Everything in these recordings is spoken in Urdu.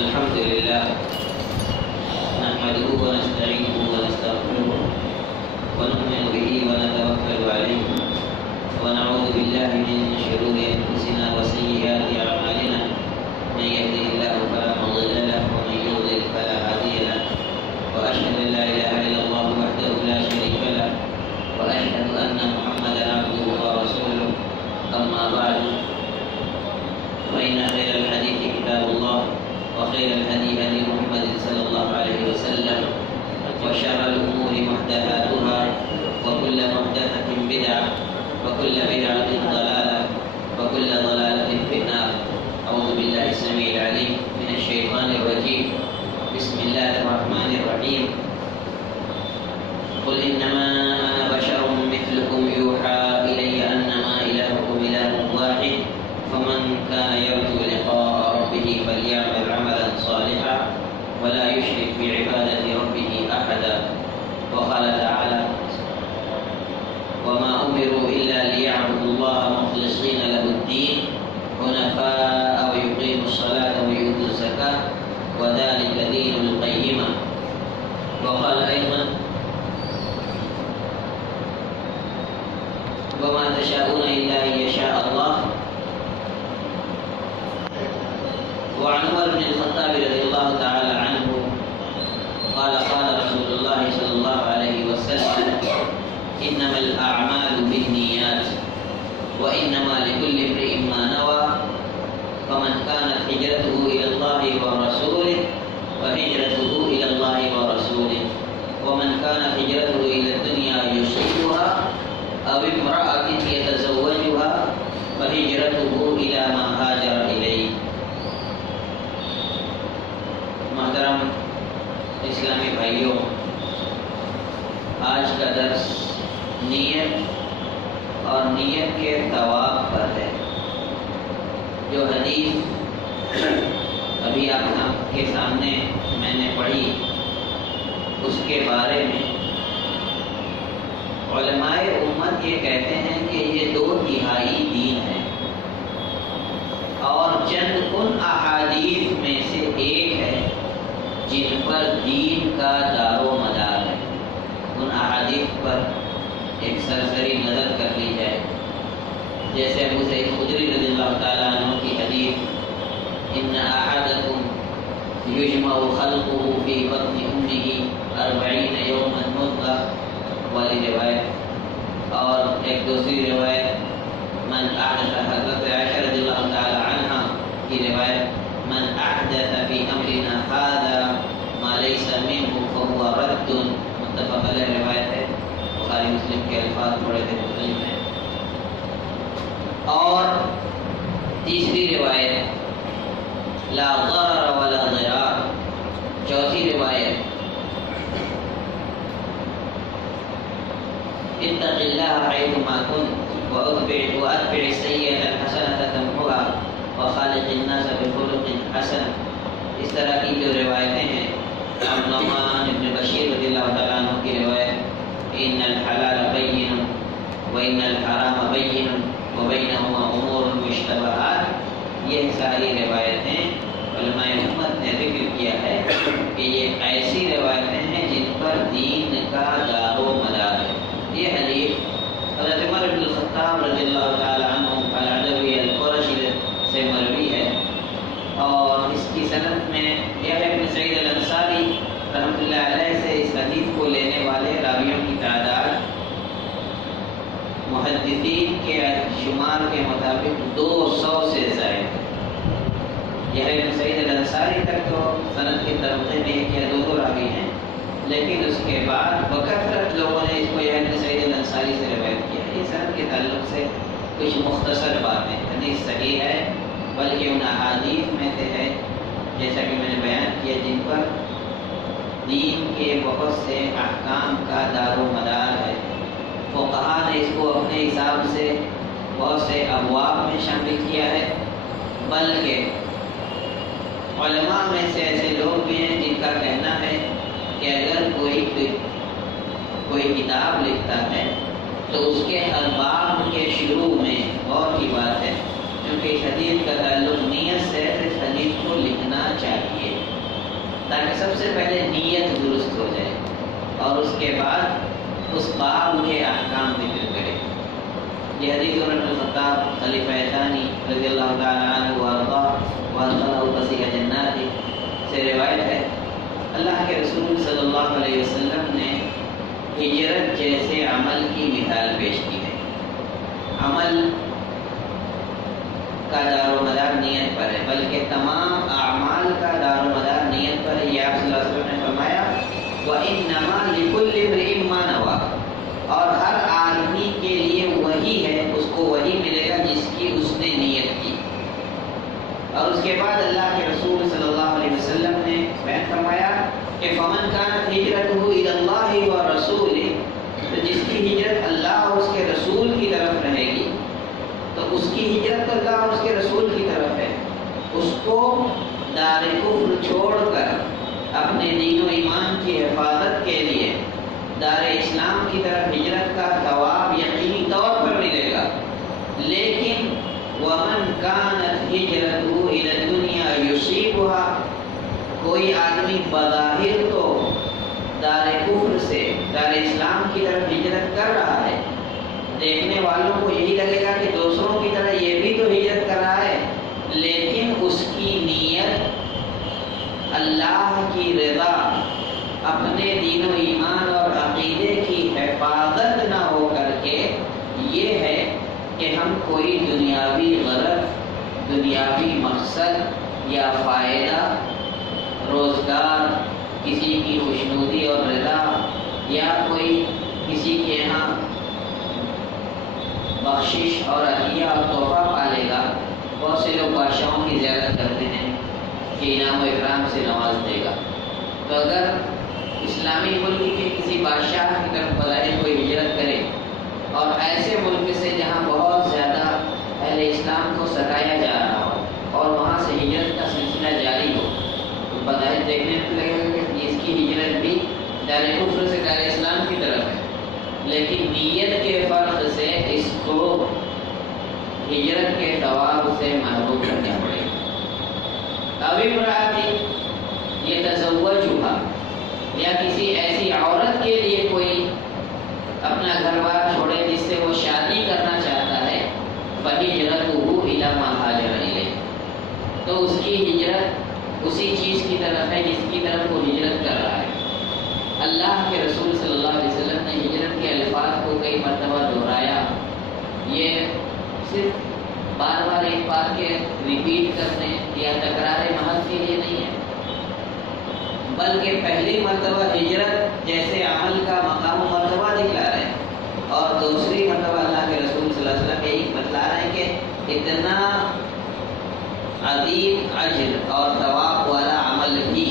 الحمد لله نحمده ونستعينه ونستغفره ونؤمن به ونتوكل عليه ونعوذ بالله من شرور أنفسنا وسيئات أعمالنا من يهده الله فلا مضل له ومن يضلل فلا هادي له وأشهد أن لا إله إلا الله وحده لا شريك له وأشهد أن محمدا عبده ورسوله أما بعد فإن خير الحديث كتاب الله وخير الهدي هدي محمد صلى الله عليه وسلم وشر الأمور محدثاتها وكل محدثة بدعة وكل بدعة ضلالة وكل ضلالة في النار. أعوذ بالله السميع العليم من الشيطان الرجيم. بسم الله الرحمن الرحيم. قل إنما أنا بشر مثلكم يوحى إلي أنما إلهكم إله واحد فمن كان يرجو لقاء ربه فليعمل عملا صالحا ولا يشرك بعبادة ربه أحدا. وقال تعالى: وما أمروا إلا ليعبدوا الله مخلصين له الدين حنفاء ويقيموا الصلاة ويؤتوا الزكاة وذلك دين القيمة. وقال أيضا: وما تشاءون إلا أن يشاء الله. وعن عمر بن الخطاب رضي الله تعالى عنه قال: قال رسول الله صلى الله عليه وسلم: إنما الأعمال بالنيات وإنما لكل امرئ ما نوى فمن كانت هجرته إلى الله ورسوله فهجرته إلى الله ورسوله ومن كانت هجرته إلى الدنيا يصيبها أو امرأة يتزوجها فهجرته إلى ما هاجر إليه. محترم اسلامی بھائیوں، آج کا درس نیت اور نیت کے ثواب پر ہے. جو حدیث ابھی آپ کے سامنے میں نے پڑھی اس کے بارے میں علماء امت یہ کہتے ہیں کہ یہ 2/3 دین ہے اور چند ان احادیث میں سے ایک ہے جن پر دین کا دار و مدار ہے. ان احادیث پر ایک سرسری نظر کر لی جائے. جیسے ابو سعید خدری رضی اللہ تعالیٰ عنہ کی حدیث: ان احدکم یجمع خلقه فی بطن امہ 40 یوما نطفہ والی روایت. اور ایک دوسری روایت من احدث، حضرت عائشہ رضی اللہ تعالیٰ عنہ کی روایت: من احدث فی امرنا هذا ما لیس منه فهو رد. متفق علیہ روایت ہے. بخاری مسلم کے الفاظ تھوڑے سے مختلف ہیں. اور تیسری روایت لا ضرر ولا ضرار. چوتھی روایت اتق اللہ حیثما کنت واتبع السیئۃ الحسنۃ تمحها وخالق الناس بخلق حسن. اس طرح کی جو روایتیں ہیں، نعمان ابن بشیر رضی اللہ تعالیٰ عنہ کی روایت: ان الحلال بین وان الحرام بین وبینہما امور مشتبہات. یہ ساری روایتیں علماء امت نے ذکر کیا ہے کہ یہ ایسی روایتیں ہیں جن پر دین کا دار و مدار ہے. یہ حدیث حضرت عمر بن الخطاب رضی اللہ تعالیٰ عنہ العدوی القرشی سے مروی ہے. اور اس کی سند میں یحییٰ بن سعید الانصاری رحمۃ اللہ علیہ سے اس حدیث کو لینے والے راویوں کی تعداد محدثین کے شمار کے مطابق 200 سے زائد ہے. یحییٰ بن سعید الانصاری تک تو سند کے طبقے میں ایک یا دو راوی ہیں، لیکن اس کے بعد بکثرت لوگوں نے اس کو یحییٰ بن سعید الانصاری سے روایت کیا. یہ سند کے تعلق سے کچھ مختصر باتیں. حدیث صحیح ہے، بلکہ ان احادیث میں سے ہے جیسا کہ میں نے بیان کیا جن پر دین کے بہت سے احکام کا دار و مدار ہے. فقہا نے اس کو اپنے حساب سے بہت سے ابواب میں شامل کیا ہے، بلکہ علماء میں سے ایسے لوگ بھی ہیں جن کا کہنا ہے کہ اگر کوئی کتاب لکھتا ہے تو اس کے ہر باب کے شروع میں غور کی بات ہے، کیونکہ اس حدیث کا تعلق نیت سے اس حدیث کو لکھنا چاہیے. تاکہ سب سے پہلے نیت درست ہو جائے اور اس کے بعد اس باب کے احکام ذکر کرے۔ یہ حدیث عمر بن الخطاب خلیفہ ثانی رضی اللہ تعالی عنہ وارضاہ وادخلہ فسیح جنات سے روایت ہے، اللہ کے رسول صلی اللہ علیہ وسلم نے ہجرت جیسے عمل کی مثال پیش کی ہے۔ عمل کا دار و مدار نیت پر ہے، بلکہ تمام اعمال کا دار و مدار نیت پر ہے۔ یہ آپ صلی اللہ علیہ وسلم نے فرمایا وَإِنَّمَا لِكُلِّ امْرِئٍ مَّا نَوَىٰ، اور ہر آدمی کے لیے وہی ہے، اس کو وہی ملے گا جس کی اس نے نیت کی۔ اور اس کے بعد اللہ کے رسول صلی اللہ علیہ وسلم نے بیان فرمایا کہ فَمَنْ كَانَتْ هِجْرَتُهُ إِلَى اللَّهِ وَرَسُولِهِ، تو جس کی ہجرت اللہ اور اس کے رسول کی طرف رہے گی تو اس کی ہجرت اللہ اور اس کے رسول کی طرف ہے۔ اس کو دار کفر چھوڑ کر اپنے دین و ایمان کی حفاظت کے لیے دار اسلام کی طرف ہجرت کا ثواب یقینی طور پر ملے گا۔ لیکن وَمَنْ كَانَتْ هِجْرَتُهُ إِلَى الدُّنْيَا يُصِيبُهَا، کوئی آدمی بظاہر تو دار کفر سے دار اسلام کی طرف ہجرت کر رہا ہے، دیکھنے والوں کو یہی لگے گا کہ دوسروں کی طرح یہ بھی تو ہجرت کر رہا ہے، لیکن اس کی نیت اللہ کی رضا، اپنے دین و ایمان اور عقیدے کی حفاظت نہ ہو کر کے یہ ہے کہ ہم کوئی دنیاوی غرض، دنیاوی مقصد یا فائدہ، روزگار، کسی کی خوشنودی اور رضا، یا کوئی کسی کے یہاں بخشش اور عطیہ اور تحفہ پالے گا۔ بہت سے لوگ بادشاہوں کی زیارت کرتے ہیں کہ انعام و اکرام سے نواز دے گا، تو اگر اسلامی ملک کے کسی بادشاہ کی طرف بظاہر کوئی ہجرت کرے اور ایسے ملک سے جہاں بہت زیادہ اہل اسلام کو ستایا جا رہا ہو اور وہاں سے ہجرت کا سلسلہ جاری ہو، تو بظاہر دیکھنے میں لگے گا کہ اس کی ہجرت بھی دار کفر سے دار اسلام کی طرف ہے، لیکن نیت کے فرق سے اس کو ہجرت کے ثواب سے محروم کرنا پڑے گا۔ اب امرأتی یتزوجھا، یا کسی ایسی عورت کے لیے کوئی اپنا گھر بار چھوڑے جس سے وہ شادی کرنا چاہتا ہے، فہجرتہ الی ما ہاجر الیہ، تو اس کی ہجرت اسی چیز کی طرف ہے جس کی طرف وہ ہجرت کر رہا ہے۔ اللہ کے رسول صلی اللہ علیہ وسلم نے ہجرت کے الفاظ کو کئی مرتبہ دہرایا۔ یہ صرف بار بار ایک بات کے ریپیٹ کرنے یا تکرار محض کے لیے نہیں ہے، بلکہ پہلی مرتبہ ہجرت جیسے عمل کا مقام و مرتبہ دکھلا رہے ہیں، اور دوسری مرتبہ اللہ کے رسول صلی اللہ علیہ وسلم یہی بتلا رہے ہیں کہ اتنا عظیم اجر اور ثواب والا عمل بھی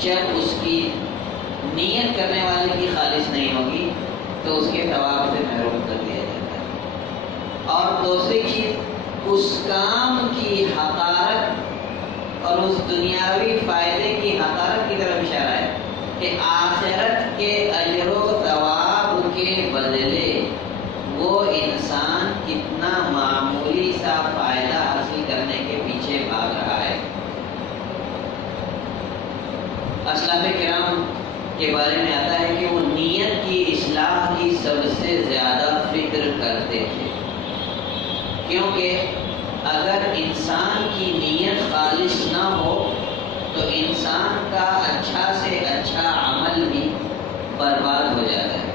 جب اس کی نیت کرنے والے کی خالص نہیں ہوگی تو اس کے ثواب سے محروم کر دیا جاتا ہے۔ اور دوسری چیز، اس کام کی حقارت اور اس دنیاوی فائدے کی حقارت کی طرف اشارہ ہے کہ آخرت کے اجر و ثواب کے بدلے وہ انسان کتنا معمولی سا فائدہ حاصل کرنے کے پیچھے بھاگ رہا ہے۔ اسلاف کرام کے بارے میں آتا ہے کہ وہ نیت کی اصلاح کی سب سے زیادہ فکر کرتے تھے، کیونکہ اگر انسان کی نیت خالص نہ ہو تو انسان کا اچھا سے اچھا عمل بھی برباد ہو جاتا ہے،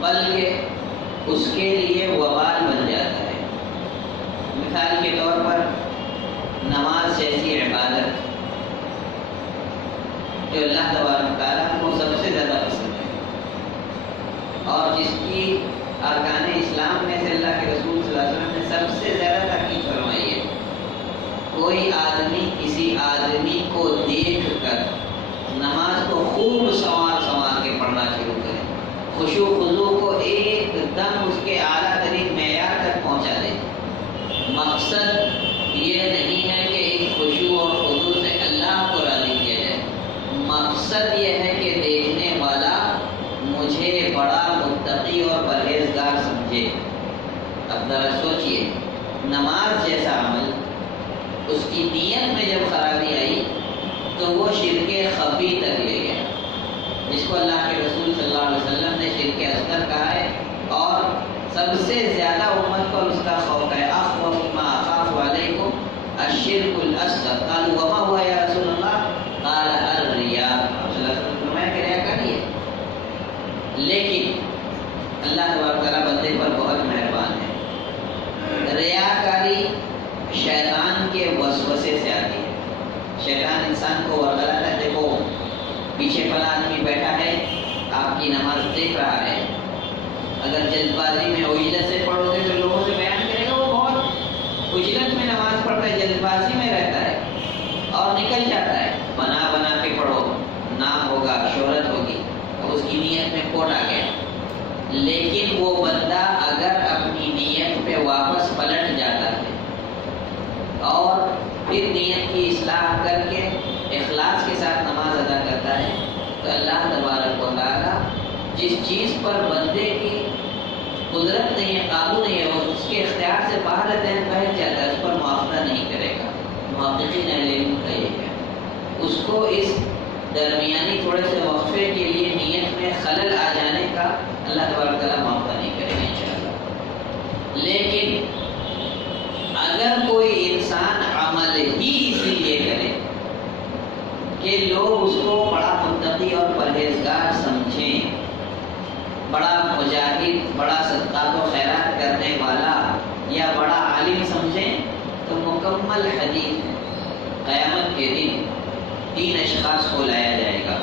بلکہ اس کے لیے وبال بن جاتا ہے۔ مثال کے طور پر نماز جیسی عبادت جو اللہ تبارک تعالیٰ کو سب سے زیادہ پسند ہے اور جس کی ارکان اسلام میں سے اللہ کے رسول صلی اللہ علیہ وسلم نے سب سے زیادہ تاکید فرمائی ہے، کوئی آدمی کسی آدمی کو دیکھ کر نماز کو خوب سنوار کے پڑھنا شروع کرے، خشوع و خضوع کو ایک دم اس کے اعلیٰ ترین معیار تک پہنچا دے۔ مقصد یہ نہیں ہے کہ ایک خشوع اور خضوع سے اللہ کو راضی کیا جائے، مقصد یہ ہے کہ دیکھنے والا مجھے بڑا متقی اور پرہیزگار سمجھے۔ اب ذرا سوچئے، نماز جیسا عمل اس کی نیت میں جب خرابی آئی تو وہ شرک خفی تک لے گیا، جس کو اللہ کے رسول صلی اللہ علیہ وسلم نے شرک اصغر کہا ہے، اور سب سے زیادہ امت پر اس کا خوف ہے۔ اخوف ما اخاف علیکم الشرک الاصغر، قالوا وما هو یا رسول اللہ، قال الریا، آپ صلی اللہ علیہ وسلم فرمایا کہ ریاکاری ہے۔ لیکن اللہ تبارک تعالیٰ بندے پر بہت مہربان ہے۔ ریاکاری شیطان کے وسوسے سے آتی ہے۔ شیطان انسان کو ورغلاتا ہے، دیکھو پیچھے فلاں آدمی بیٹھا ہے، آپ کی نماز دیکھ رہا ہے، اگر جلد بازی میں عجلت سے پڑھو گے تو لوگوں سے بیان کرے گا وہ بہت عجلت میں نماز پڑھتا ہے، جلد بازی میں رہتا ہے اور نکل جاتا ہے۔ بنا بنا کے پڑھو، نام ہوگا، شہرت ہوگی، اور اس کی نیت میں کھوٹ آ گیا۔ لیکن وہ بندہ اگر اپنی نیت پہ واپس پلٹ جاتا ہے اور پھر نیت کی اصلاح کر کے اخلاص کے ساتھ نماز ادا کرتا ہے تو اللہ تبارک و تعالیٰ جس چیز پر بندے کی قدرت نہیں ہے، قابو نہیں ہے، اور اس کے اختیار سے باہر ذہن بہت جاتا ہے، اس پر معاوضہ نہیں کرے گا۔ محققین اہل علم کا یہ ہے، اس کو اس درمیانی تھوڑے سے وقفے کے لیے نیت میں خلل آ جانے کا اللہ تبارک تعالیٰ معاوضہ نہیں کرے گا انشاءاللہ۔ لیکن اگر کوئی انسان عمل ہی اسی لیے کرے کہ لوگ اس کو بڑا متقی اور پرہیزگار سمجھیں، بڑا مجاہد، بڑا صدقات و خیرات کرنے والا یا بڑا عالم سمجھیں، تو مکمل حدیث قیامت کے دن 3 اشخاص کو لایا جائے گا۔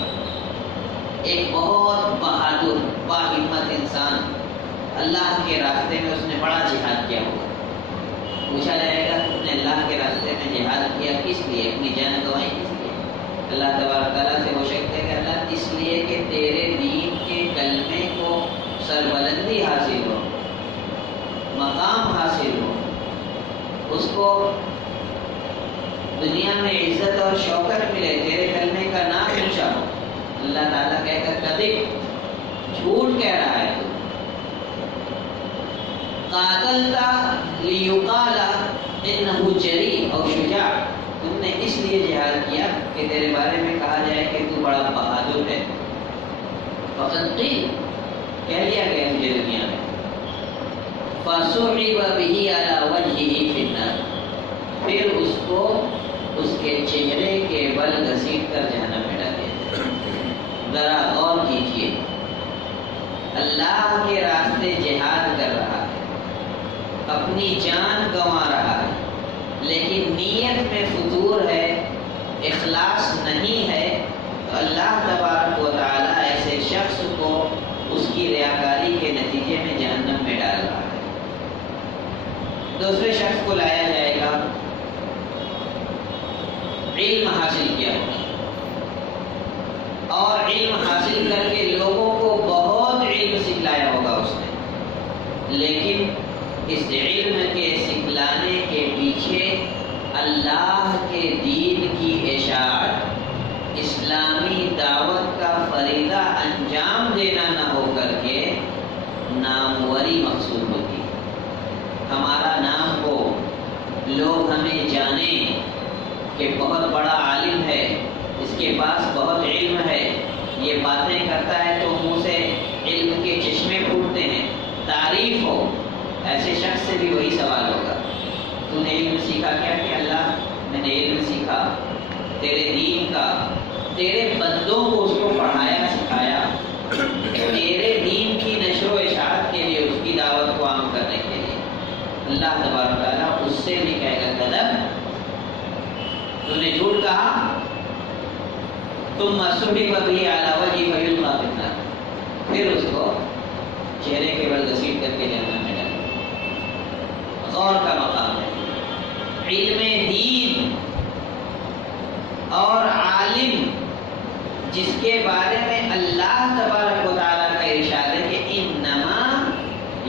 ایک بہت بہادر باہمت انسان، اللہ کے راستے میں اس نے بڑا جہاد کیا ہوگا، پوچھا جائے گا تم نے اللہ کے راستے میں جہاد کیا کس لیے، اپنی جان گنوائی کس لیے؟ اللہ تبارک تعالیٰ سے ہو سکتے کہ اللہ اس لیے کہ تیرے دین کے کلمے کو سربلندی حاصل ہو، مقام حاصل ہو، اس کو دنیا میں عزت اور شوکت ملے، تیرے کلمے کا نام اونچا ہو۔ اللہ تعالیٰ کہے گا کذب، جھوٹ کہہ رہا ہے تو قاتلتا لیقال انہ جری اور شجاع، تم نے اس لیے جہاد کیا کہ تیرے بارے میں کہا جائے کہ تو بڑا بہادر ہے۔ فقط قیل، کہہ لیا گیا مجھے دنیا میں۔ فَصُعِبَ بِهِ عَلَى وَجْهِهِ فِي النَّارِ، پھر اس کو اس کے چہرے کے بل گھسیٹ کر جہنم میں ڈال دیا۔ ذرا غور کیجیے، اللہ کے راستے جہاد کر رہا ہے، اپنی جان گنوا رہا ہے، لیکن نیت میں فتور ہے، اخلاص نہیں ہے، تو اللہ تبارک و تعالیٰ ایسے شخص کو اس کی ریاکاری کے نتیجے میں جہنم میں ڈال رہا ہے۔ دوسرے شخص کو لایا جائے گا، علم حاصل کیا ہوگا اور علم حاصل کر کے لوگوں کو بہت علم سکھلایا ہوگا اس نے، لیکن اس علم کے سکھلانے کے پیچھے اللہ کے دین کی اشاعت، اسلامی دعوت کا فریضہ انجام دینا نہ ہو کر کے ناموری مقصود ہوتی ہے۔ ہمارا نام ہو، لوگ ہمیں جانیں کہ بہت بڑا عالم ہے، اس کے پاس بہت علم ہے، یہ باتیں کرتا ہے تو منہ سے علم کے چشمے پھوٹتے ہیں، تعریف ہو، ایسے شخص سے بھی وہی سوال ہوگا، تو نے علم سیکھا کیا؟ کہ اللہ میں نے علم سیکھا تیرے دین کا، تیرے بندوں کو اس کو پڑھایا سکھایا، تیرے دین کی نشر و اشاعت کے لیے، اس کی دعوت کو عام کرنے کے لیے۔ اللہ تبارک تعالیٰ اس سے بھی کہے گا کذب، تو نے جھوٹ کہا، تم صحب به علی وجهه فیلقی فی النار، پھر اس کو چہرے کے بل گھسیٹ کر کے جہنم میں ڈالیں۔ غور کا مقام ہے، علم دین اور عالم جس کے بارے میں اللہ تبارک و تعالیٰ کا ارشاد ہے کہ انما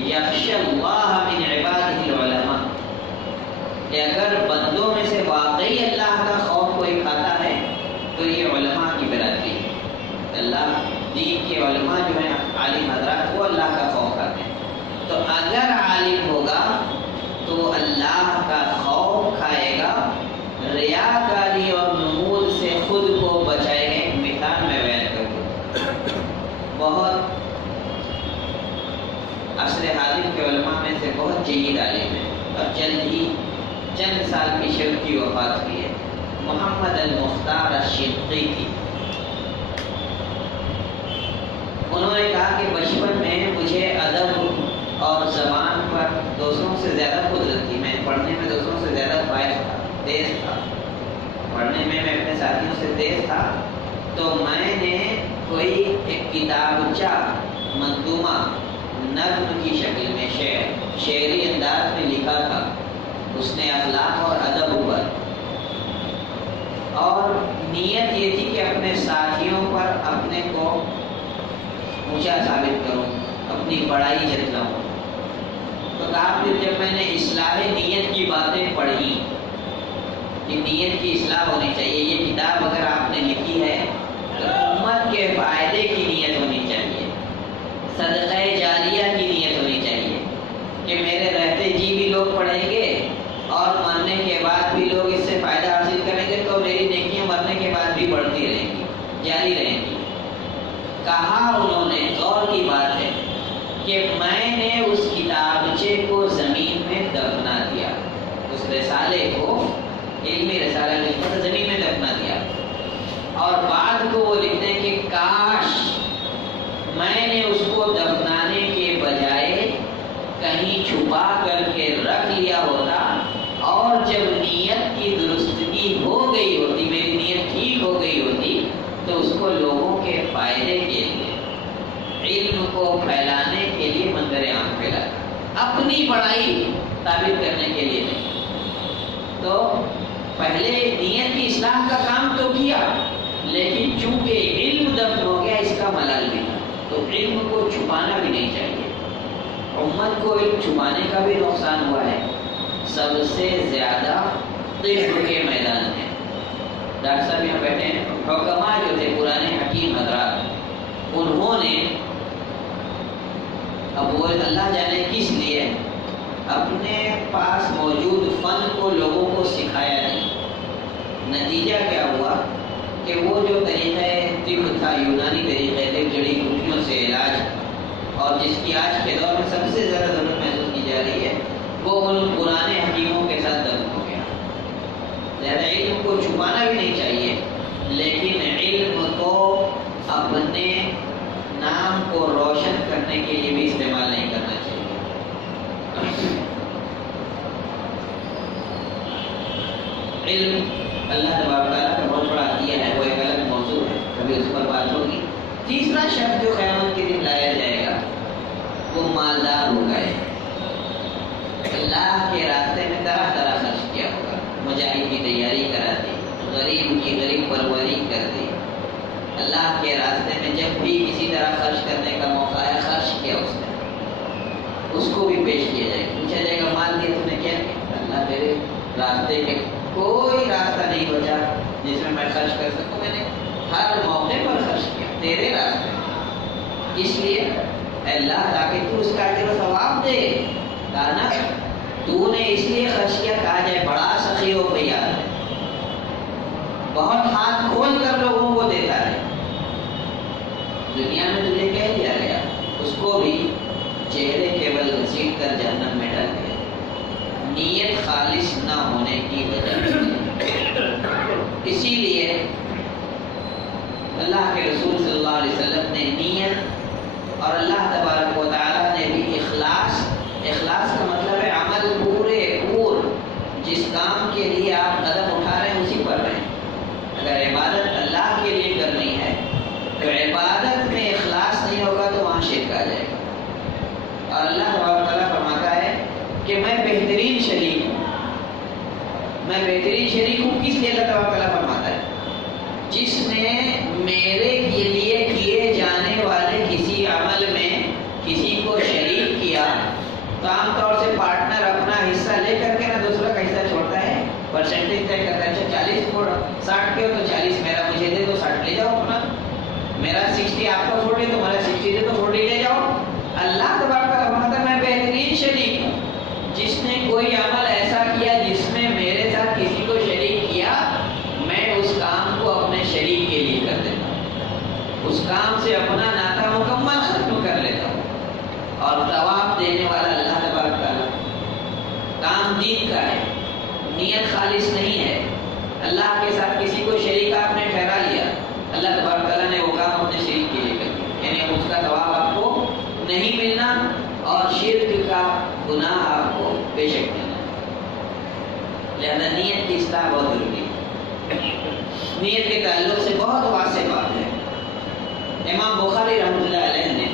یخشی اللہ من عبادہ العلماء، کہ اگر بندوں میں سے واقعی اللہ کا خوف کوئی کھاتا ہے تو یہ علماء کی برادری ہے۔ اللہ دین کے علماء جو ہیں عالم حضرات، وہ اللہ کا خوف کھاتے ہیں۔ تو اگر عالم ہوگا تو اللہ کا خوف کھائے گا، ریاکاری اور نمود سے خود کو عصر حاضر کے علماء میں سے بہت جید عالم ہے اور چند سال پیچھے ان کی وفات ہوئی ہے، محمد المختار الشنقیطی۔ انہوں نے کہا کہ بچپن میں مجھے ادب اور زبان پر دوسروں سے زیادہ قدرت تھی، میں پڑھنے میں دوسروں سے زیادہ فائز تھا، تیز تھا، پڑھنے میں اپنے ساتھیوں سے تیز تھا۔ تو میں نے کوئی ایک کتابچہ منظومہ نظم کی شکل میں شعری انداز میں لکھا تھا، اس نے اخلاق اور ادب پر، اور نیت یہ تھی کہ اپنے ساتھیوں پر اپنے کو اونچا ثابت کروں، اپنی بڑائی جتلاؤں۔ تو کہا پھر جب میں نے اصلاح نیت کی باتیں پڑھی کہ نیت کی اصلاح ہونی چاہیے، یہ کتاب اگر آپ نے لکھی ہے تو امت کے فائدے کی نیت ہونی چاہیے، صدقہ جاریہ کی نیت ہونی چاہیے کہ میرے رہتے جی بھی لوگ پڑھیں گے اور مرنے کے بعد بھی لوگ اس سے فائدہ حاصل کریں گے، تو میری نیکیاں مرنے کے بعد بھی بڑھتی رہیں گی، جاری رہیں گی۔ کہا انہوں نے، غور کی بات ہے کہ میں نے اس کتابچے کو زمین میں دفنا دیا، اس رسالے کو، علمی رسالہ لکھا تھا، زمین میں دفنا دیا، اور بعد کو وہ لکھتے ہیں کہ کاش میں نے اس کو دفنانے کے بجائے کہیں چھپا کر کے رکھ لیا ہوتا، اور جب نیت کی درستگی ہو گئی ہوتی، میری نیت ٹھیک ہو گئی ہوتی، تو اس کو لوگوں کے فائدے کے لیے، علم کو پھیلانے کے لیے منظر عام پھیلاتا، اپنی بڑائی ثابت کرنے کے لیے نہیں۔ تو پہلے نیت کی اصلاح کا کام تو کیا، لیکن چونکہ علم دفن ہو گیا، اس کا ملال بھی تھا، تو علم کو چھپانا بھی نہیں چاہیے۔ امت کو علم چھپانے کا بھی نقصان ہوا ہے، سب سے زیادہ طب کے میدان میں۔ ڈاکٹر صاحب یہاں بیٹھے ہیں، حکما جو تھے پرانے حکیم حضرات، انہوں نے، اب وہ اللہ جانے کس لیے، اپنے پاس موجود فن کو لوگوں کو سکھایا نہیں۔ نتیجہ کیا ہوا کہ وہ جو طریقہ طب تھا، یونانی طریقے تھے، جڑی بوٹیوں سے علاج، اور جس کی آج کے دور میں سب سے زیادہ ضرورت محسوس کی جا رہی ہے، وہ ان پرانے حکیموں کے ساتھ دفن ہو گیا۔ لہذا علم کو چھپانا بھی نہیں چاہیے، لیکن علم کو اپنے نام کو روشن کرنے کے لیے بھی استعمال نہیں کرنا چاہیے۔ علم اللہ تبارک تعالیٰ کا بہت بڑا عطیہ ہے، وہ ایک الگ موضوع ہے، کبھی اس پر بات ہوگی۔ تیسرا شخص جو قیامت کے دن لایا جائے گا وہ مالدار ہوگا ہے، اللہ کے راستے میں طرح طرح خرچ کیا ہوگا، مجاہد کی تیاری کرا دی، غریب کی غریب پروری کر دی، اللہ کے راستے میں جب بھی کسی طرح خرچ کرنے کا موقع ہے خرچ کیا اس نے، اس کو بھی پیش کیا جائے گا، پوچھا جائے گا مال دیا تم نے کیا کیا؟ اللہ تیرے راستے کے کوئی راستہ نہیں بچا جس میں خرچ کر سکوں، میں نے ہر موقع پر خرچ کیا تیرے راستے میں، اس لیے اللہ تاکہ تو اس کا اجر و ثواب دے، کہا نا تو نے اس لیے خرچ کیا، کہا جائے بڑا سخی و فیاض ہے، بہت ہاتھ کھول کر لوگوں کو دیتا ہے، دنیا میں تجھے کہہ دیا گیا، اس کو بھی چہرے کے بل گھسیٹ کر جہنم میں ڈال دیا، نیت خالص نہ ہونے کی وجہ سے۔ اسی لیے اللہ کے رسول صلی اللہ علیہ وسلم نے نیت، اور اللہ تبارک و تعالیٰ نے بھی اخلاص کا مطلب ہے عمل پورے جس کام کے لیے آپ قدم اٹھا رہے ہیں اسی پر رہیں۔ اگر عبادت اللہ کے لیے کرنی ہے تو عبادت میں اخلاص نہیں ہوگا تو وہاں شرک آ جائے گا، اور اللہ تبارک تعالیٰ فرماتا ہے کہ میں بہترین شریک ہوں، میں بہترین شریک ہوں، کس لیے اللہ تبارک تعالیٰ فرماتا ہے؟ جس نے میرے لیے کیے جانے والے کسی عمل میں کسی کو شریک کیا، تو عام طور سے پارٹنر اپنا حصہ لے کر کے نا دوسرا کا حصہ چھوڑتا ہے، پرسنٹیج طے کرتا ہے، اچھا 40/60 کے ہو تو 40 میرا مجھے دے دو، 60 لے جاؤ اپنا، میرا 60 آپ کا 40 تمہارا 60 دے تو 40 لے جاؤ۔ اللہ تبارک تعالیٰ فرماتا ہے میں بہترین شریک ہوں، جس نے کوئی عمل ایسا کیا جس میں میرے ساتھ کسی کو شریک کیا، میں اس کام کو اپنے شریک کے لیے کر دیتا ہوں، اس کام سے اپنا ناطہ مکمل ختم کر لیتا ہوں، اور ثواب ثواب دینے والا اللہ تبارک تعالیٰ. کام دین کا ہے، نیت خالص نہیں ہے، اللہ کے ساتھ کسی کو شریک آپ نے ٹھہرا لیا، اللہ تبارک تعالیٰ نے وہ کام اپنے شریک کے لیے کر دیا، یعنی اس کا ثواب آپ کو نہیں ملنا اور شرک کا گناہ آپ کو بے شک ملنا. لہذا نیت کی اصلاح بہت ضروری ہے. نیت کے تعلق سے بہت واسع بات ہے. امام بخاری رحمۃ اللہ علیہ نے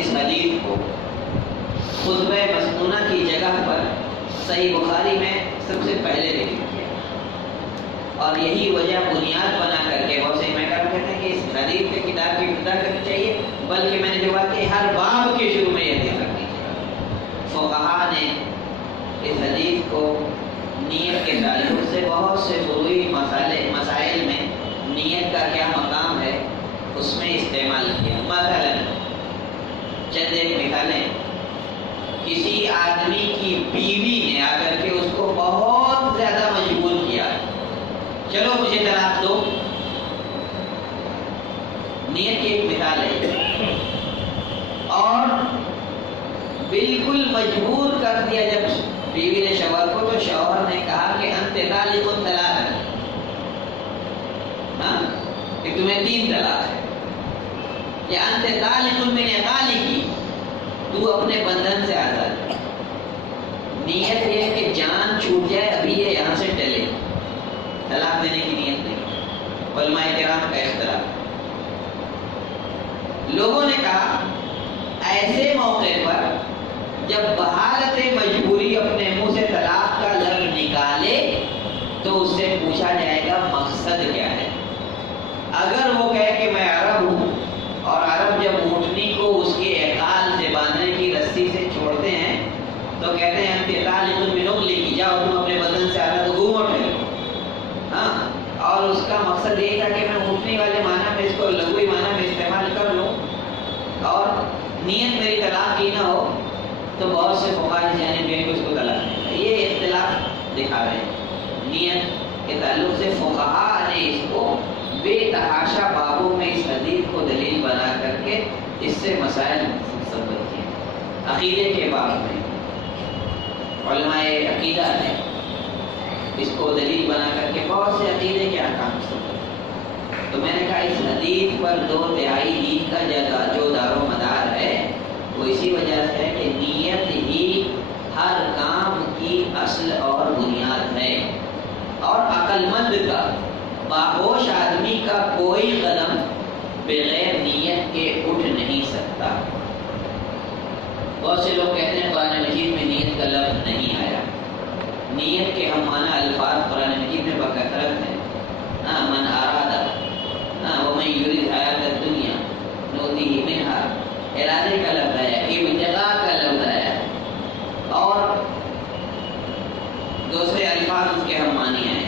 اس حدیث کو خطبہ مسنونہ کی جگہ پر صحیح بخاری میں سب سے پہلے ذکر کیا، اور یہی وجہ بنیاد بنا کر کے بہت سے امام کہتے ہیں کہ اس حدیث کے کتاب کی ابتدا کرنی چاہیے، بلکہ میں نے جو بات کی ہر باب کے شروع میں یہ حدیث رکھنی چاہیے. فقہا نے اس حدیث کو نیت کے تعلق سے بہت سے فروعی مسائل میں نیت کا کیا مقام ہے اس میں استعمال کیا. مثلا چند ایک مثالیں، کسی آدمی کی بیوی نے آ کر کے اس کو بہت زیادہ مجبور کیا، چلو مجھے طلاق دو. نیت کی ایک مثال ہے. اور بالکل مجبور کر دیا جب بیوی نے شوہر کو، تو شوہر نے کہا کہ انت طالق طلاق، کہ تمہیں 3 طلاق ہے، یا انت طالق من عقالکی، تو اپنے بندھن سے آزاد ہے. نیت یہ ہے کہ جان چھوٹ جائے، ابھی یہ یہاں سے ٹلے، طلاق دینے کی نیت نہیں. علماء کرام کا اختلاف. لوگوں نے کہا ایسے موقع پر جب بحالت مجبوری اپنے منہ سے طلاق کا لفظ نکالے تو اس سے پوچھا جائے گا مقصد کیا ہے. اگر وہ کہے کہ میں عرب ہوں، اور عرب جب اونٹنی کو اس کے عقال سے باندھنے کی رسی سے چھوڑتے ہیں تو کہتے ہیں کہ طالق من عقلک، جاؤ تم اپنے بدن سے آزاد ہو، گھومو ٹھہرو. ہاں، اور اس کا مقصد یہ تھا کہ میں اونٹنی والے معنی میں اس کو لغوی معنی میں استعمال کر لوں اور نیت میری طلاق کی نہ ہو، تو بہت سے فقہاء جانب کہ اس کو طلاق نہیں. یہ اختلاف دکھا رہے ہیں. نیت کے تعلق سے فقہاء نے اس کو بے تحاشا بابوں میں اس حدیث کو دلیل بنا کر کے اس سے مسائل ثبت کیے. عقیدے کے باب میں علماء عقیدہ نے اس کو دلیل بنا کر کے بہت سے عقیدے کے احکام ثبت. تو میں نے کہا اس حدیث پر 2/3 دین کا جو دار و مدار ہے وہ اسی وجہ سے ہے کہ نیت ہی ہر کام کی اصل اور بنیاد ہے. اور عقل مند کا، باہوش آدمی کا کوئی قدم بغیر نیت کے اٹھ نہیں سکتا. بہت سے لوگ کہتے ہیں قرآن مجید میں نیت کا لفظ نہیں آیا. نیت کے ہم معنی الفاظ قرآن مجید میں بکثرت ہیں. من ارادہ، ومن یرید حیات الدنیا نؤتیہ منہا، ارادے کا لفظ آیا، ابتغاء کا لفظ آیا، اور دوسرے الفاظ اس کے ہم معنی ہیں،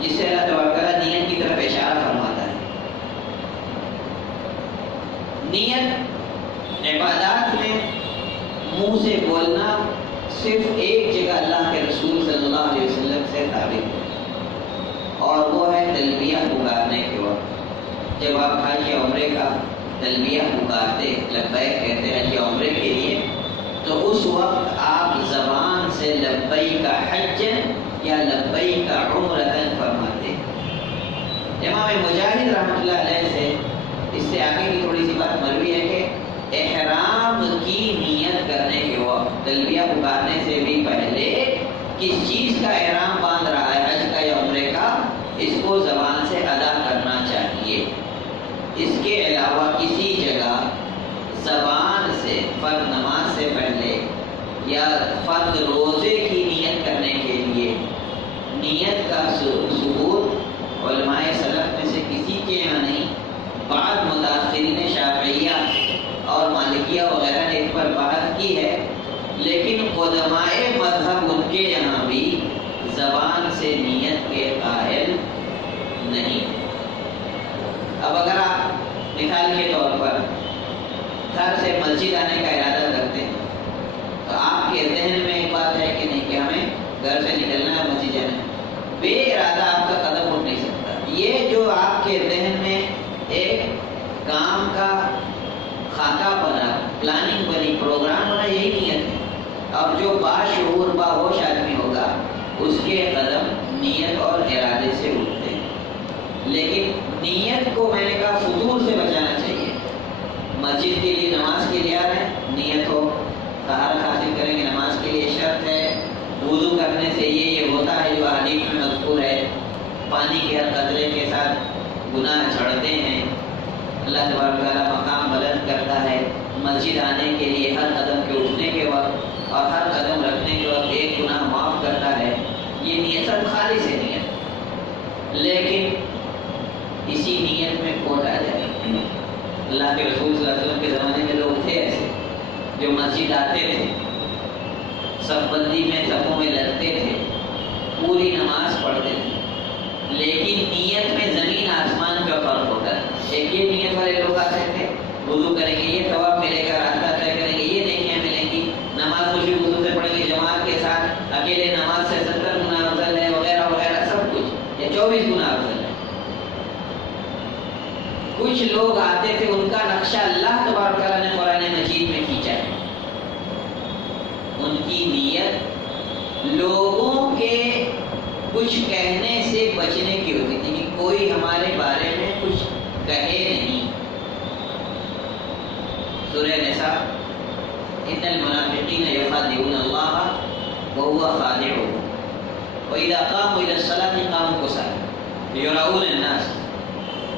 جس سے اللہ تبارک نیت کی طرف اشارہ فرماتا ہے. نیت عبادات میں منہ سے بولنا صرف ایک جگہ اللہ کے رسول صلی اللہ علیہ وسلم سے ثابت ہے، اور وہ ہے تلبیہ پکارنے کے وقت. جب آپ حج یا عمرے کا تلبیہ پکارتے، لبیک کہتے حج یا عمرے کے لیے، تو اس وقت آپ زبان سے لبیک حجن یا لبیک عمرتن فرماتے. امام مجاہد رحمۃ اللہ علیہ سے اس سے آگے کی تھوڑی سی بات مروی ہے کہ احرام کی نیت کرنے کے وقت تلبیہ پکارنے سے بھی پہلے کس چیز کا احرام باندھ رہا ہے، حج کا یا عمرے کا، اس کو زبان سے ادا کرنا چاہیے. اس کے علاوہ کسی جگہ زبان سے فرض نماز سے پہلے یا فرض روزے کی نیت کرنے کے لیے نیت کا ثبوت علماء سلف میں سے کسی کے یہاں نہیں. بعض متاثرین شافعیہ اور مالکیہ وغیرہ نے اس پر بحث کی ہے، لیکن قدمائے مذہب ان کے یہاں بھی زبان سے نیت کے قائل نہیں. اب اگر آپ مثال کے طور پر گھر سے مسجد آنے کا ارادہ کرتے ہیں تو آپ کے ذہن میں ایک بات ہے کہ نہیں کہ ہمیں گھر سے نکلنا ہے مسجد جانا ہے، بے ارادہ آپ کا قدم اٹھ نہیں سکتا. یہ جو آپ کے ذہن میں ایک کام کا خاکہ بنا، پلاننگ بنی، پروگرام طہارت حاصل کریں گے نماز کے لیے شرط ہے وضو کرنے سے یہ ہوتا ہے جو حدیث میں مذکور ہے پانی کے ہر قطرے کے ساتھ گناہ جھڑتے ہیں اللہ تبارک تعالیٰ مقام بلند کرتا ہے مسجد آنے کے لیے ہر قدم کے اٹھنے کے وقت اور ہر قدم رکھنے کے وقت ایک گناہ معاف کرتا ہے یہ نیت سب خالص ہے نیت لیکن اسی نیت میں کھوٹ آ جائے اللہ کے رسول صلی اللہ علیہ وسلم کے زمانے میں لوگ تھے ایسے جو مسجد آتے تھے صف بندی میں صفوں میں لگتے تھے پوری نماز پڑھتے تھے لیکن نیت میں زمین آسمان کا فرق ہوتا ہے ایک یہ نیت والے لوگ آتے تھے وضو کریں گے یہ ثواب ملے گا راستہ طے کریں گے یہ نیکیاں ملیں گی نماز خوشی وضو سے پڑھیں گے جماعت کے ساتھ اکیلے نماز سے 70 گنا افضل ہے وغیرہ وغیرہ سب کچھ یا 24 گنا افضل ہے کچھ لوگ آتے تھے ان کا نقشہ اللہ تبارک تعالیٰ نے قرآن مجید میں کھینچا ہے ان کی نیت لوگوں کے کچھ کہنے سے بچنے کی ہوتی تھی کہ کوئی ہمارے بارے میں کچھ کہے نہیں سورہ نساء ان المنافقین یخادعون اللہ وهو خادعهم واذا قاموا الى الصلاة قاموا كسالى يراؤون الناس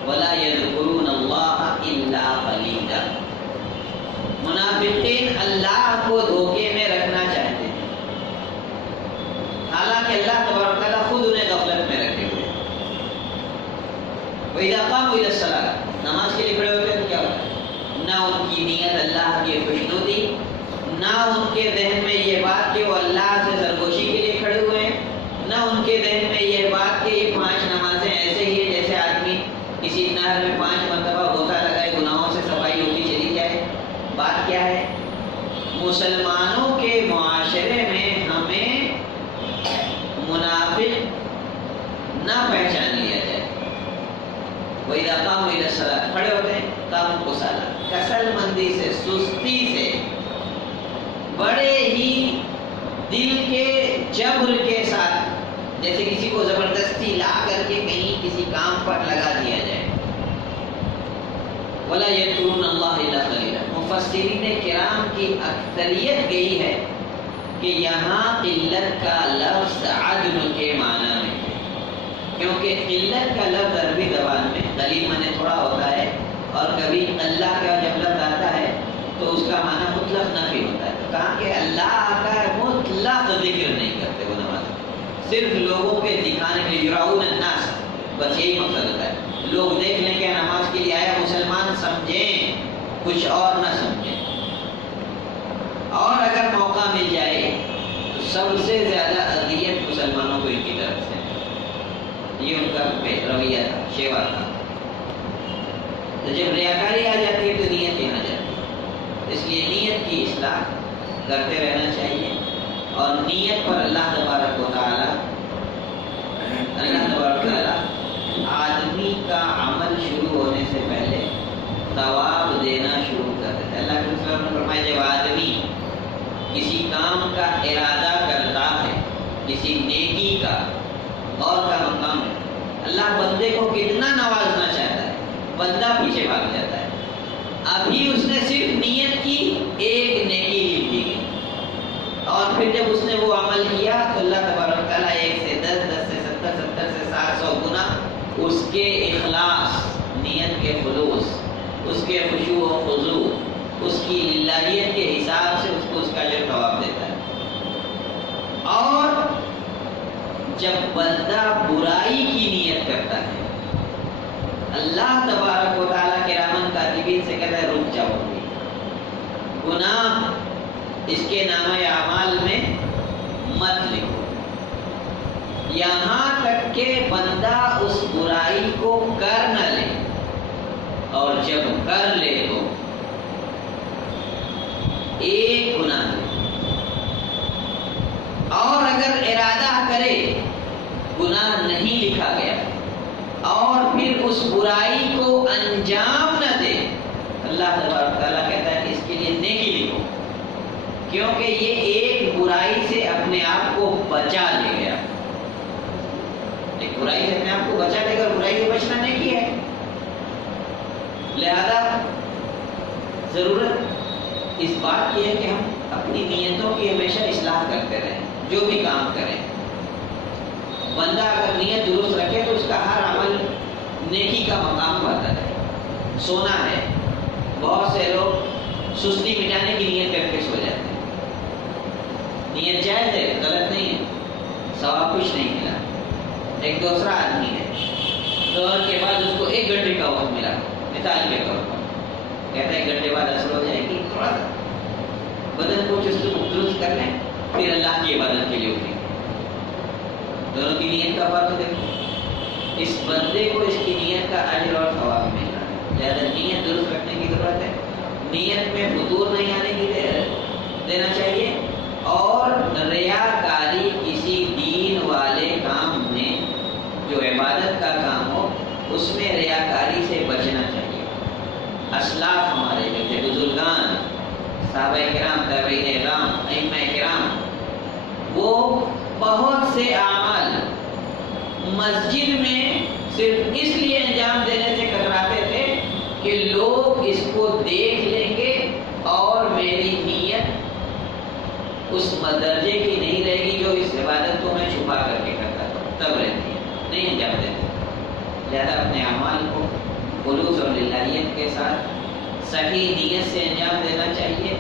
ولا يذكرون الله الا قليلا منافقین اللہ کو دھوکے میں رکھنا چاہتے ہیں حالانکہ اللہ تبارک تعالیٰ خود انہیں غفلت میں رکھے ہوئے وَإِذَا قَامُوا إِلَى الصَّلَاةِ نماز کے لیے کھڑے ہوتے ہیں تو کیا ہوتا ہے نہ ان کی نیت اللہ کی خوشنودی نہ ان کے ذہن میں یہ بات کہ وہ اللہ سے سرگوشی کے لیے کھڑے ہوئے ہیں نہ ان کے ذہن میں یہ بات کہ یہ 5 نمازیں ایسے ہی ہیں جیسے آدمی کسی نہر میں 5 مرتبہ غوطہ لگائے گناہوں سے صفائی ہوتی چلی جائے بات کیا ہے مسلمانوں کے معاشرے میں ہمیں منافق نہ پہچان لیا جائے وَإِذَا قَامُوا إِلَى الصَّلَاةِ کھڑے ہوتے ہیں قاموا كُسالى کسل مندی سے سستی سے بڑے ہی دل کے جبر کے ساتھ جیسے کسی کو زبردستی لا کر کے کہیں کسی کام پر لگا دیا جائے وَلَا يَذْكُرُونَ اللَّهَ إِلَّا قَلِيلًا مفسرین کرام کی اکثریت یہی ہے کہ یہاں قلت کا لفظ عدم کے معنی میں ہے کیونکہ قلت کا لفظ عربی زبان میں قلیل معنی تھوڑا ہوتا ہے اور کبھی اللہ کا جب لفظ آتا ہے تو اس کا معنی مطلق نفی ہوتا ہے تو کہا کہ اللہ کا مطلق ذکر نہیں کرتے وہ نماز صرف لوگوں کے دکھانے کے لیے یراؤون الناس بس یہی مقصد ہوتا ہے لوگ دیکھ لیں کہ نماز کے لیے آیا مسلمان سمجھیں کچھ اور نہ سمجھیں اور اگر موقع مل جائے تو سب سے زیادہ اذیت مسلمانوں کو ان کی طرف سے یہ ان کا رویہ تھا شیوا تھا تو جب ریاکاری آ جاتی ہے تو نیت یہاں جاتی ہے اس لیے نیت کی اصلاح کرتے رہنا چاہیے اور نیت پر اللہ تبارک و تعالی آدمی کا عمل شروع ہونے سے پہلے ثواب دینا شروع کر دیتا ہے اللہ کے رسول نے فرمایا جب آدمی کسی کام کا ارادہ کرتا ہے کسی نیکی کا اور کا مقام ہے اللہ بندے کو کتنا نوازنا چاہتا ہے بندہ پیچھے بھاگ جاتا ہے ابھی اس نے صرف نیت کی ایک نیکی لکھ دی گئی اور پھر جب اس نے وہ عمل کیا تو اللہ تبارک تعالیٰ 1 سے 10 10 سے 70 70 سے 700 گنا اس کے اخلاص نیت کے خلوص اس کے خشوع و خضوع اس کی للہیت کے حساب سے اس کو اس کا جو ثواب دیتا ہے اور جب بندہ برائی کی نیت کرتا ہے اللہ تبارک و تعالیٰ کرامن کاتبین سے کہتا ہے رک جاؤ گناہ اس کے نامہ اعمال میں مت لکھو یہاں تک کہ بندہ اس برائی کو کر نہ لے اور جب کر لے تو ایک گناہ اور اگر ارادہ کرے گناہ نہیں لکھا گیا اور پھر اس برائی کو انجام نہ دے اللہ تبارک تعالیٰ کہتا ہے کہ اس کے لیے نیکی لکھو کیونکہ یہ ایک برائی سے اپنے آپ کو بچا لے گیا ایک برائی سے اپنے آپ کو بچا لے گا اور برائی سے بچنا نیکی ہے لہذا ضرورت اس بات کی ہے کہ ہم اپنی کرتے رہیں، جو بھی کام کریں بندہ اگر نیت درست رکھے تو اس کا ہر عمل نیکی کا مقام پاتا ہے۔ سونا ہے، بہت سے لوگ سستی مٹانے کی نیت کر کے سو جاتے ہیں، نیت جائز ہے، غلط نہیں ہے، ثواب کچھ نہیں ملا۔ ایک دوسرا آدمی ہے، ظہر کے بعد اس کو 1 گھنٹے کا وقت ملا، مثال کے طور پر کہتا ہے 1 گھنٹے بعد عصر ہو جائے گی، تھوڑا سا بدن کو چست درست کر لیں، پھر اللہ کی عبادت کے لیے اٹھیں۔ دونوں کی نیت کا فرق دیکھو، اس بندے کو اس کی نیت کا اجر اور ثواب مل رہا ہے، لہٰذا نیت درست رکھنے کی ضرورت ہے۔ نیت میں فطور نہیں آنے کی دینا چاہیے، اور ریاکاری کسی دین والے کام میں جو عبادت کا کام ہو اس میں ریاکاری سے بچنا چاہیے۔ اسلاف ہمارے جو تھے بزرگان، صحابہ کرام، تابعین کرام، ائمہ کرام، وہ بہت سے اعمال مسجد میں صرف اس لیے انجام دینے سے کتراتے تھے کہ لوگ اس کو دیکھ لیں گے اور میری نیت اس درجے کی نہیں رہے گی جو اس عبادت کو میں چھپا کر کے کرتا تھا، تب رہتی ہے، نہیں انجام دیتے۔ لہذا اپنے اعمال کو خلوص اور للہیت کے ساتھ صحیح نیت سے انجام دینا چاہیے،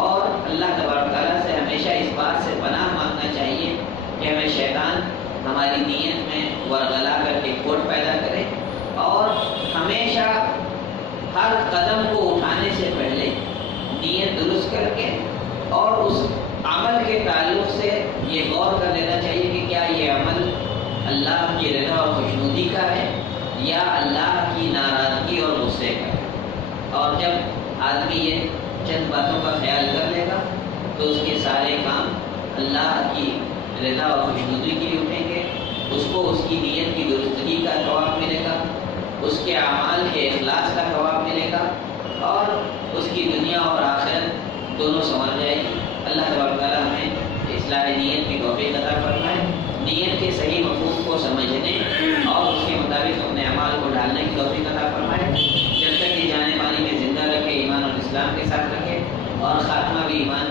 اور اللہ تبارک تعالیٰ سے ہمیشہ اس بات سے پناہ مانگنا چاہیے کہ ہمیں شیطان ہماری نیت میں ورغلا کر کے کھوٹ پیدا کرے، اور ہمیشہ ہر قدم کو اٹھانے سے پہلے نیت درست کر کے اور اس عمل کے تعلق سے یہ غور کر لینا چاہیے کہ کیا یہ عمل اللہ کی رضا اور خوشنودی کا ہے یا اللہ کی ناراضگی اور غصے کا ہے۔ اور جب آدمی یہ چند باتوں کا خیال کر لے گا تو اس کے سارے کام اللہ کی رضا اور خوشنودی کے لیے اٹھیں گے، اس کو اس کی نیت کی درستگی کا ثواب ملے گا، اس کے اعمال کے اخلاص کا ثواب ملے گا، اور اس کی دنیا اور آخرت دونوں سنور جائے گی۔ اللہ تبارک تعالیٰ ہمیں اصلاح نیت کی توفیق عطا فرمائے، نیت کے صحیح مفہوم کو سمجھنے اور اس کے مطابق اپنے اعمال کو ڈالنے کی توفیق عطا فرمائے۔ جب تک یہ جانے پانی میں زندہ رکھے، ایمان اور اسلام کے ساتھ رکھے، اور خاتمہ بھی ایمان